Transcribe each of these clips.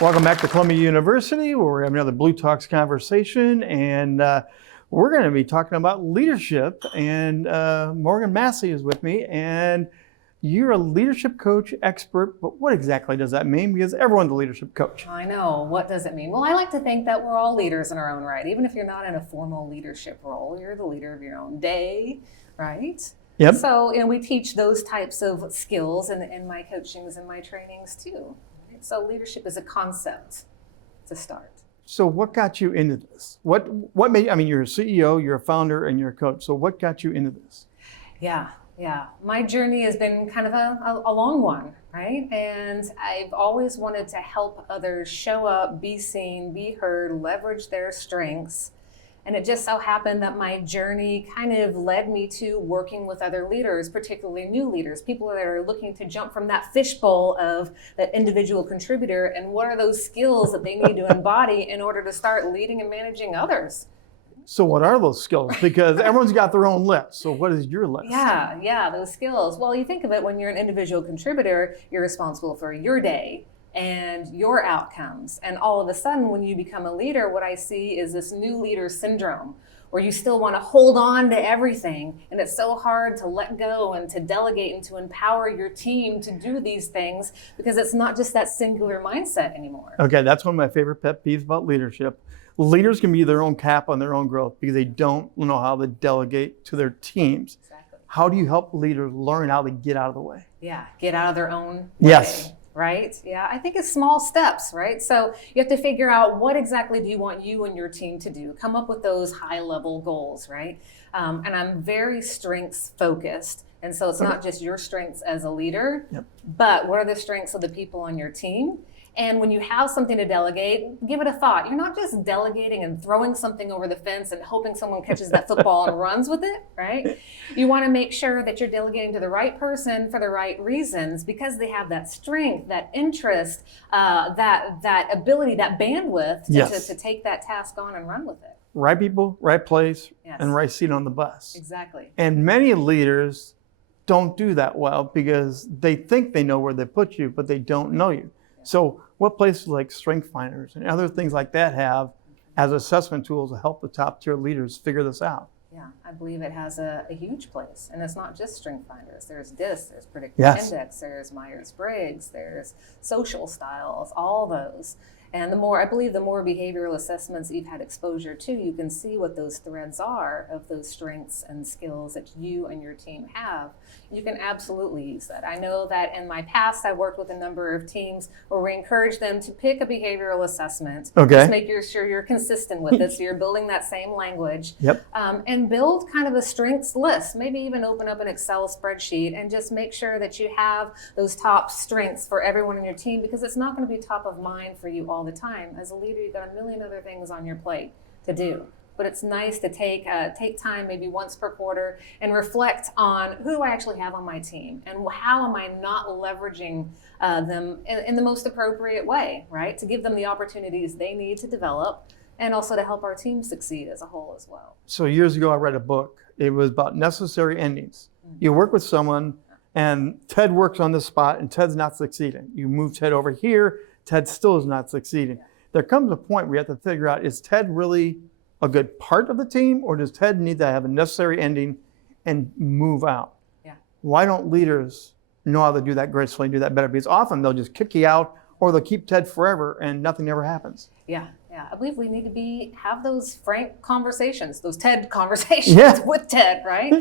Welcome back to Columbia University, where we're having another Blue Talks conversation, and we're going to be talking about leadership. And Morgan Massie is with me, and you're a leadership coach expert, but what exactly does that mean? Because everyone's a leadership coach. I know. What does it mean? Well, I like to think that we're all leaders in our own right. Even if you're not in a formal leadership role, you're the leader of your own day, right? Yep. So, we teach those types of skills in my coachings and my trainings too. So leadership is a concept to start. So what got you into this? What made, you're a CEO, you're a founder, and you're a coach. So what got you into this? Yeah. My journey has been kind of a long one, right? And I've always wanted to help others show up, be seen, be heard, leverage their strengths. And it just so happened that my journey kind of led me to working with other leaders, particularly new leaders, people that are looking to jump from that fishbowl of that individual contributor, and what are those skills that they need to embody in order to start leading and managing others. So what are those skills? Because everyone's got their own list. So what is your list? Yeah, those skills. Well, you think of it, when you're an individual contributor, you're responsible for your day and your outcomes. And all of a sudden, when you become a leader, what I see is this new leader syndrome, where you still want to hold on to everything. And it's so hard to let go and to delegate and to empower your team to do these things, because it's not just that singular mindset anymore. Okay, that's one of my favorite pet peeves about leadership. Leaders can be their own cap on their own growth because they don't know how to delegate to their teams. Exactly. How do you help leaders learn how to get out of the way? Yeah, get out of their own Yes. way. Right? Yeah, I think it's small steps, right? So you have to figure out, what exactly do you want you and your team to do? Come up with those high level goals, right? And I'm very strengths focused. And so it's not just your strengths as a leader, but what are the strengths of the people on your team? And when you have something to delegate, give it a thought. You're not just delegating and throwing something over the fence and hoping someone catches that football and runs with it, right? You want to make sure that you're delegating to the right person for the right reasons, because they have that strength, that interest, that ability, that bandwidth to take that task on and run with it. Right people, right place, and right seat on the bus. Exactly. And many leaders don't do that well because they think they know where they put you, but they don't know you. So what places like Strength Finders and other things like that have as assessment tools to help the top tier leaders figure this out? Yeah, I believe it has a huge place. And it's not just Strength Finders. There's DISC, there's Predictive Index, there's Myers-Briggs, there's social styles, all those. And the more behavioral assessments you've had exposure to, you can see what those threads are of those strengths and skills that you and your team have. You can absolutely use that. I know that in my past, I worked with a number of teams where we encouraged them to pick a behavioral assessment. Just make sure you're consistent with it, so you're building that same language. And build kind of a strengths list. Maybe even open up an Excel spreadsheet and just make sure that you have those top strengths for everyone in your team, because it's not going to be top of mind for you all the time. As a leader, you've got a million other things on your plate to do. But it's nice to take time, maybe once per quarter, and reflect on, who do I actually have on my team, and how am I not leveraging them in the most appropriate way, right? To give them the opportunities they need to develop, and also to help our team succeed as a whole as well. So years ago, I read a book. It was about necessary endings. You work with someone, and Ted works on this spot, and Ted's not succeeding. You move Ted over here, Ted still is not succeeding. There comes a point where you have to figure out, is Ted really a good part of the team, or does Ted need to have a necessary ending and move out? Why don't leaders know how to do that gracefully and do that better? Because often they'll just kick you out, or they'll keep Ted forever and nothing ever happens. Yeah. I believe we need to have those frank conversations, those TED conversations with Ted, right?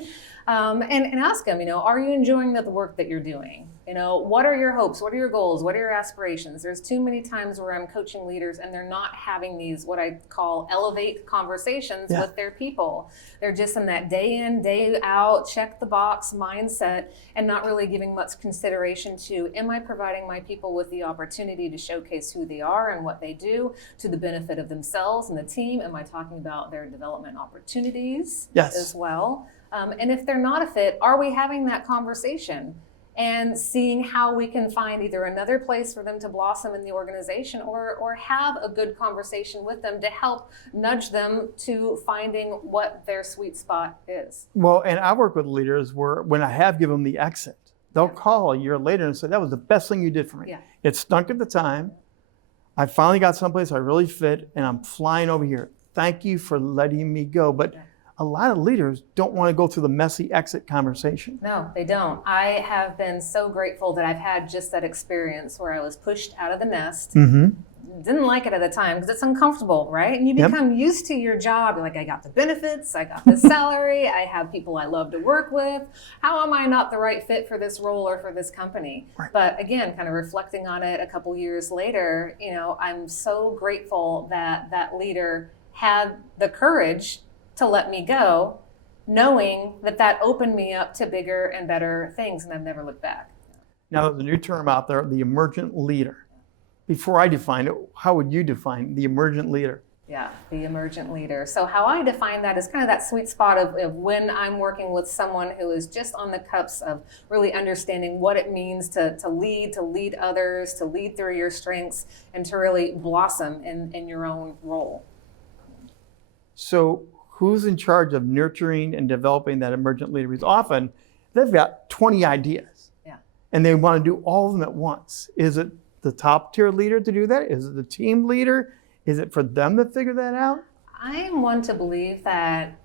And ask him, are you enjoying the work that you're doing? What are your hopes? What are your goals? What are your aspirations? There's too many times where I'm coaching leaders and they're not having these, what I call elevate conversations with their people. They're just in that day in, day out, check the box mindset, and not really giving much consideration to, am I providing my people with the opportunity to showcase who they are and what they do to the benefit of themselves and the team? Am I talking about their development opportunities as well? And if they're not a fit, are we having that conversation and seeing how we can find either another place for them to blossom in the organization, or have a good conversation with them to help nudge them to finding what their sweet spot is? Well, and I work with leaders where, when I have given them the exit, They'll call a year later and say, that was the best thing you did for me. Yeah. It stunk at the time. I finally got someplace I really fit, and I'm flying over here. Thank you for letting me go. But a lot of leaders don't want to go through the messy exit conversation. No, they don't. I have been so grateful that I've had just that experience where I was pushed out of the nest. Didn't like it at the time because it's uncomfortable, right? And you become used to your job. You're like, I got the benefits, I got the salary, I have people I love to work with. How am I not the right fit for this role or for this company? Right. But again, kind of reflecting on it a couple years later, I'm so grateful that that leader had the courage to let me go, knowing that that opened me up to bigger and better things, and I've never looked back. Now, there's a new term out there, the emergent leader. Before I define it, how would you define the emergent leader? Yeah, the emergent leader. So how I define that is kind of that sweet spot of when I'm working with someone who is just on the cusp of really understanding what it means to lead others, to lead through your strengths, and to really blossom in your own role. So who's in charge of nurturing and developing that emergent leader? Because often they've got 20 ideas, and they want to do all of them at once. Is it the top tier leader to do that? Is it the team leader? Is it for them to figure that out? I am one to believe that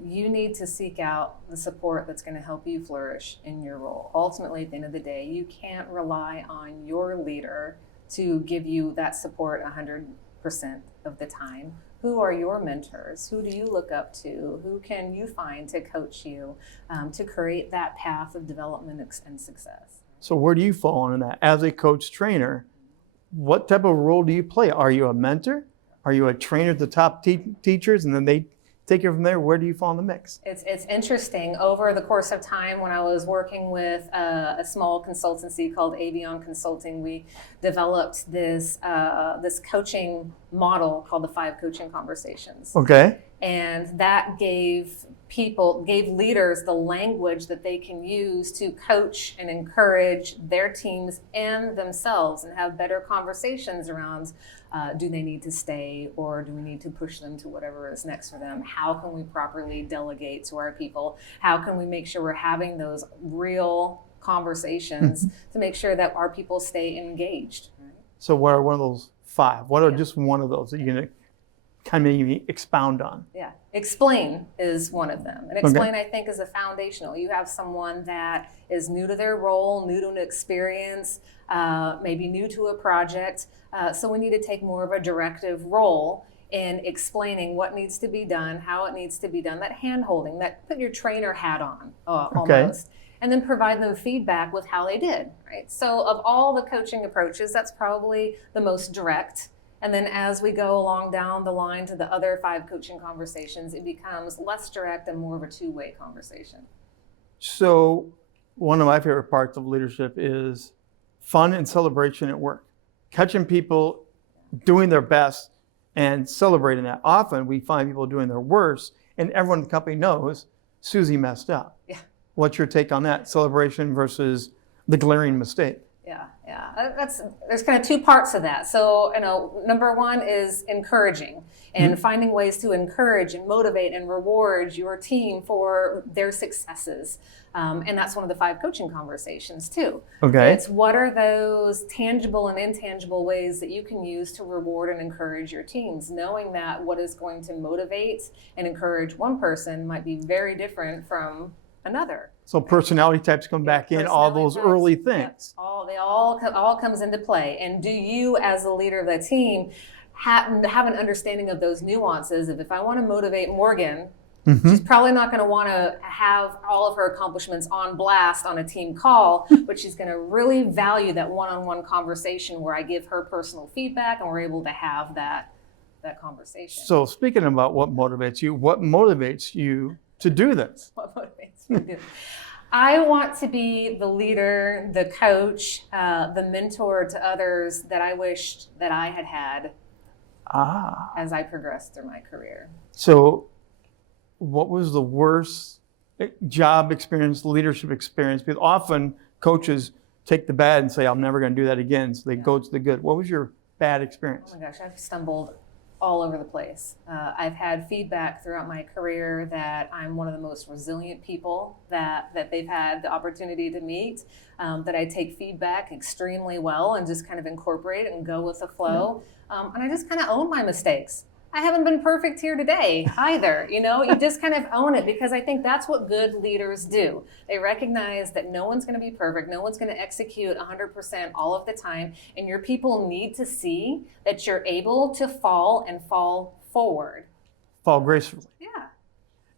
you need to seek out the support that's going to help you flourish in your role. Ultimately, at the end of the day, you can't rely on your leader to give you that support 100% of the time. Who are your mentors? Who do you look up to? Who can you find to coach you to create that path of development and success? So where do you fall in that? As a coach trainer, what type of role do you play? Are you a mentor? Are you a trainer to top teachers and then they take you from there? Where do you fall in the mix? It's interesting. Over the course of time, when I was working with a small consultancy called Avion Consulting, we developed this coaching model called the 5 Coaching Conversations. Okay. And that gave leaders the language that they can use to coach and encourage their teams and themselves and have better conversations around do they need to stay or do we need to push them to whatever is next for them? How can we properly delegate to our people? How can we make sure we're having those real conversations to make sure that our people stay engaged? Right? So what are one of those 5? What are just one of those that you're going to kind of maybe expound on? Yeah, explain is one of them. And explain, I think, is a foundational. You have someone that is new to their role, new to an experience, maybe new to a project. So we need to take more of a directive role in explaining what needs to be done, how it needs to be done, that hand-holding, that put your trainer hat on almost. And then provide them feedback with how they did, right? So of all the coaching approaches, that's probably the most direct. And then as we go along down the line to the other 5 coaching conversations, it becomes less direct and more of a two-way conversation. So one of my favorite parts of leadership is fun and celebration at work. Catching people doing their best and celebrating that. Often we find people doing their worst and everyone in the company knows Susie messed up. Yeah. What's your take on that? Celebration versus the glaring mistake? Yeah. There's kind of 2 parts of that. So, number 1 is encouraging and finding ways to encourage and motivate and reward your team for their successes. And that's one of the 5 coaching conversations too. Okay. It's what are those tangible and intangible ways that you can use to reward and encourage your teams, knowing that what is going to motivate and encourage one person might be very different from another. So personality types come back in, all those early things. They all comes into play. And do you, as a leader of the team, have an understanding of those nuances of if I want to motivate Morgan, she's probably not going to want to have all of her accomplishments on blast on a team call, but she's going to really value that one-on-one conversation where I give her personal feedback and we're able to have that conversation. So speaking about what motivates you to do this? What motivates me to do? I want to be the leader, the coach, the mentor to others that I wished that I had as I progressed through my career. So what was the worst job experience, leadership experience? Because often coaches take the bad and say, I'm never going to do that again. So they go to the good. What was your bad experience? Oh my gosh, I've stumbled all over the place. I've had feedback throughout my career that I'm one of the most resilient people that they've had the opportunity to meet, that I take feedback extremely well and just kind of incorporate it and go with the flow. And I just kind of own my mistakes. I haven't been perfect here today either. You just kind of own it, because I think that's what good leaders do. They recognize that no one's going to be perfect. No one's going to execute 100% all of the time. And your people need to see that you're able to fall and fall forward. Fall gracefully. Yeah.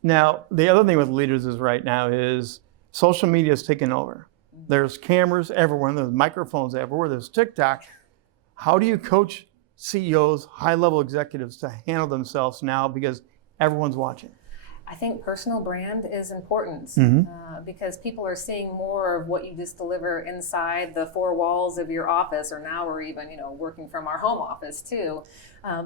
Now, the other thing with leaders is right now is social media is taking over. There's cameras everywhere. There's microphones everywhere. There's TikTok. How do you coach CEOs, high-level executives to handle themselves now, because everyone's watching? I think personal brand is important, because people are seeing more of what you just deliver inside the four walls of your office, or now we're even, working from our home office too.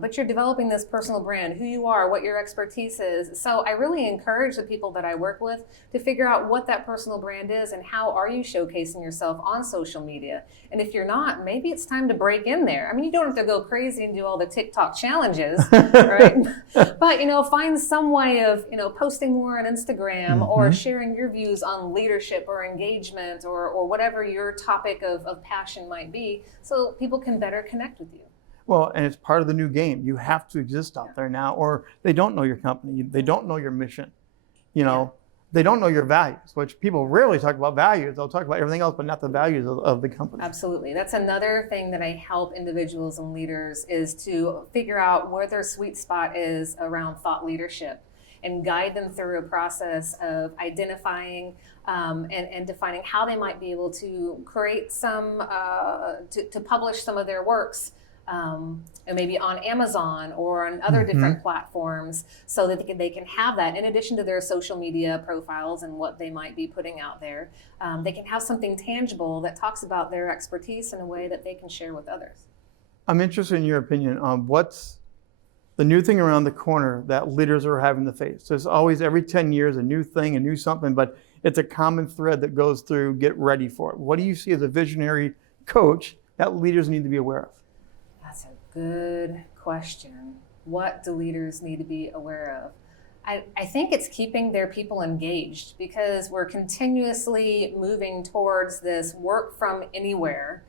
But you're developing this personal brand, who you are, what your expertise is. So I really encourage the people that I work with to figure out what that personal brand is and how are you showcasing yourself on social media. And if you're not, maybe it's time to break in there. I mean, you don't have to go crazy and do all the TikTok challenges, right? But, find some way of, posting more on Instagram, or sharing your views on leadership or engagement, or whatever your topic of passion might be, so people can better connect with you. Well, and it's part of the new game. You have to exist out there now, or they don't know your company. They don't know your mission. They don't know your values, which people rarely talk about values. They'll talk about everything else, but not the values of the company. Absolutely. That's another thing that I help individuals and leaders, is to figure out where their sweet spot is around thought leadership, and guide them through a process of identifying and defining how they might be able to create some, to publish some of their works, and maybe on Amazon or on other different platforms, so that they can have that in addition to their social media profiles and what they might be putting out there. They can have something tangible that talks about their expertise in a way that they can share with others. I'm interested in your opinion on what's the new thing around the corner that leaders are having to face. There's always, every 10 years, a new thing, a new something, but it's a common thread that goes through, get ready for it. What do you see as a visionary coach that leaders need to be aware of? That's a good question. What do leaders need to be aware of? I think it's keeping their people engaged, because we're continuously moving towards this work from anywhere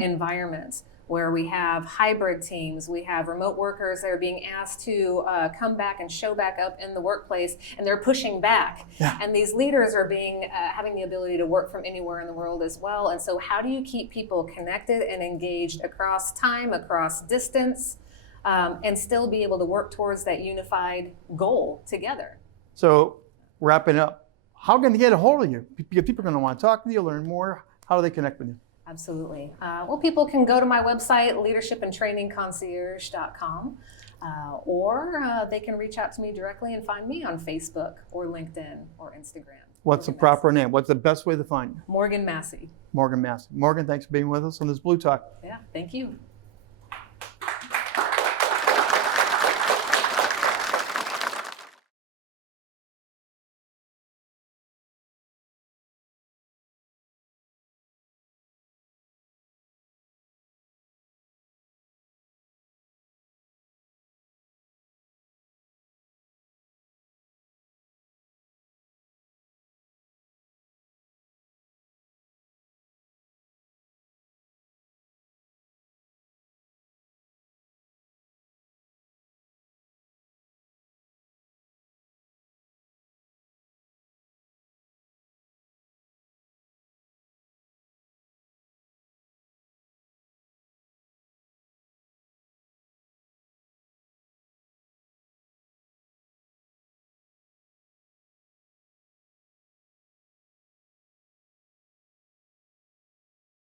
environment, where we have hybrid teams, we have remote workers that are being asked to come back and show back up in the workplace, and they're pushing back. And these leaders are having the ability to work from anywhere in the world as well. And so how do you keep people connected and engaged across time, across distance, and still be able to work towards that unified goal together? So wrapping up, how can they get a hold of you? Because people are going to want to talk to you, learn more. How do they connect with you? Absolutely. Well, people can go to my website, leadershipandtrainingconcierge.com, or they can reach out to me directly and find me on Facebook or LinkedIn or Instagram. What's the proper name? What's the best way to find you? Morgan Massie. Morgan Massie. Morgan, thanks for being with us on this bLU Talk. Yeah, thank you.